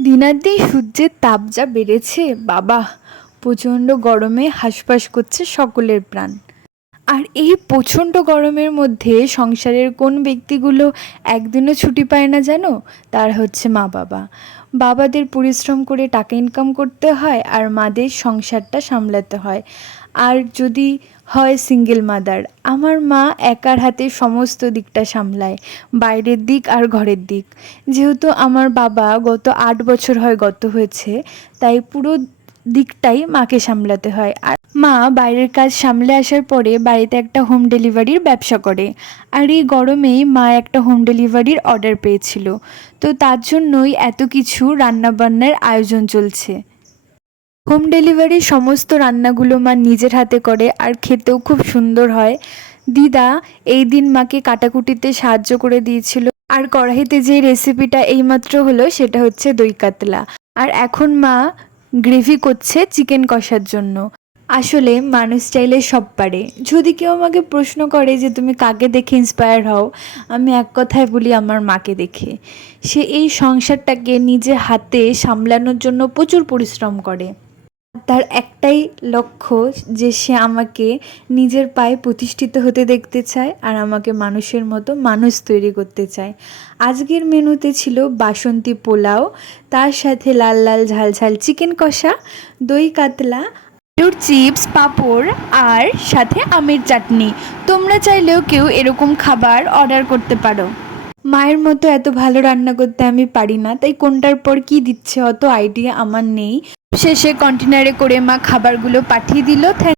দিনার দিন সূর্যের তাপ যা বেড়েছে বাবা! প্রচণ্ড গরমে হাঁসফাঁস করছে সকলের প্রাণ। আর এই প্রচণ্ড গরমের মধ্যে সংসারের কোন ব্যক্তিগুলো একদিনও ছুটি পায় না জানো? তার হচ্ছে মা বাবা। বাবাদের পরিশ্রম করে টাকা ইনকাম করতে হয় আর মাদের সংসারটা সামলাতে হয়। আর যদি হয় সিঙ্গেল মাদার, আমার মা একার হাতে সমস্ত দিকটা সামলায়, বাইরের দিক আর ঘরের দিক। যেহেতু আমার বাবা গত 8 বছর হয় গত হয়েছে, তাই পুরো দিকটাই মাকে সামলাতে হয়। আর মা বাইরের কাজ সামলে আসার পরে বাড়িতে একটা হোম ডেলিভারির ব্যবসা করে। আর এই গরমেই মা একটা হোম ডেলিভারির অর্ডার পেয়েছিল, তো তার জন্যই এত কিছু রান্নাবান্নার আয়োজন চলছে। হোম ডেলিভারির সমস্ত রান্নাগুলো মা নিজের হাতে করে আর খেতেও খুব সুন্দর হয়। দিদা এই দিন মাকে কাটাকুটিতে সাহায্য করে দিয়েছিল। আর কড়াইতে যে রেসিপিটা এইমাত্র হলো সেটা হচ্ছে দই কাতলা। আর এখন মা গ্রেভি করছে চিকেন কষার জন্য। আসলে মানুষ চাইলে সব পারে। যদি কেউ আমাকে প্রশ্ন করে যে তুমি কাকে দেখে ইন্সপায়ার হও, আমি এক কথায় বলি আমার মাকে দেখে। সে এই সংসারটাকে নিজে হাতে সামলানোর জন্য প্রচুর পরিশ্রম করে। তার একটাই লক্ষ্য যে সে আমাকে নিজের পায়ে প্রতিষ্ঠিত হতে দেখতে চায় আর আমাকে মানুষের মতো মানুষ তৈরি করতে চায়। আজকের মেনুতে ছিল বাসন্তী পোলাও, তার সাথে লাল লাল ঝাল ঝাল চিকেন কষা, দই কাতলা, আলুর চিপস, পাঁপড় আর সাথে আমের চাটনি। তোমরা চাইলেও কেউ এরকম খাবার অর্ডার করতে পারো। মায়ের মতো এত ভালো রান্না করতে আমি পারি না, তাই কোনটার পর কি দিচ্ছে অত আইডিয়া আমার নেই। শেষে কন্টেনারে করে মা খাবারগুলো পাঠিয়ে দিল।